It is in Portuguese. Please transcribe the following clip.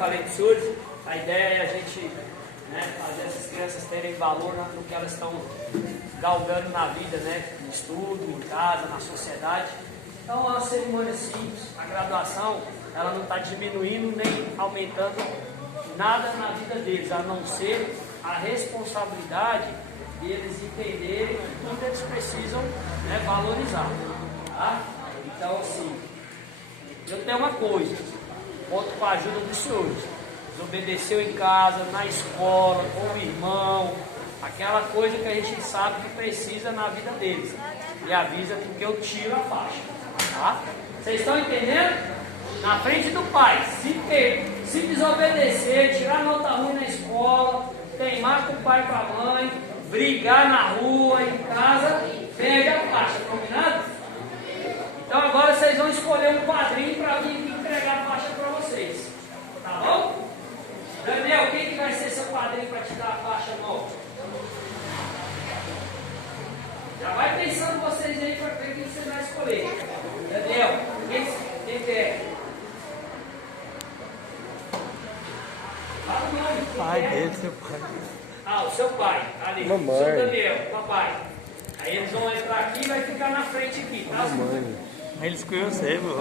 falei para os senhores, a ideia é a gente fazer essas crianças terem valor no que elas estão galgando na vida, no estudo, em casa, na sociedade. Então é uma cerimônia simples, a graduação ela não está diminuindo nem aumentando nada na vida deles, a não ser a responsabilidade deles entenderem que tudo eles precisam valorizar. Tá? Então assim, eu tenho uma coisa, conto com a ajuda dos senhores. Obedeceu em casa, na escola, com o irmão, aquela coisa que a gente sabe que precisa na vida deles. E avisa que eu tiro a faixa. Tá? Vocês estão entendendo? Na frente do pai, se desobedecer, tirar nota ruim na escola, teimar com o pai e com a mãe, brigar na rua, em casa, perde a faixa, combinado? Então agora vocês vão escolher um padrinho para vir entregar a faixa para vocês. Tá bom? Daniel, quem que vai ser seu padrinho para te dar a faixa nova? Já vai pensando vocês aí para ver quem você vai escolher. Daniel, quem que é? Fala o nome. Pai dele, seu pai. Ah, o seu pai. Ali. Mamãe. Seu Daniel, papai. Aí eles vão entrar aqui e vai ficar na frente aqui, tá? Mamãe. Ele escolheu você, pô.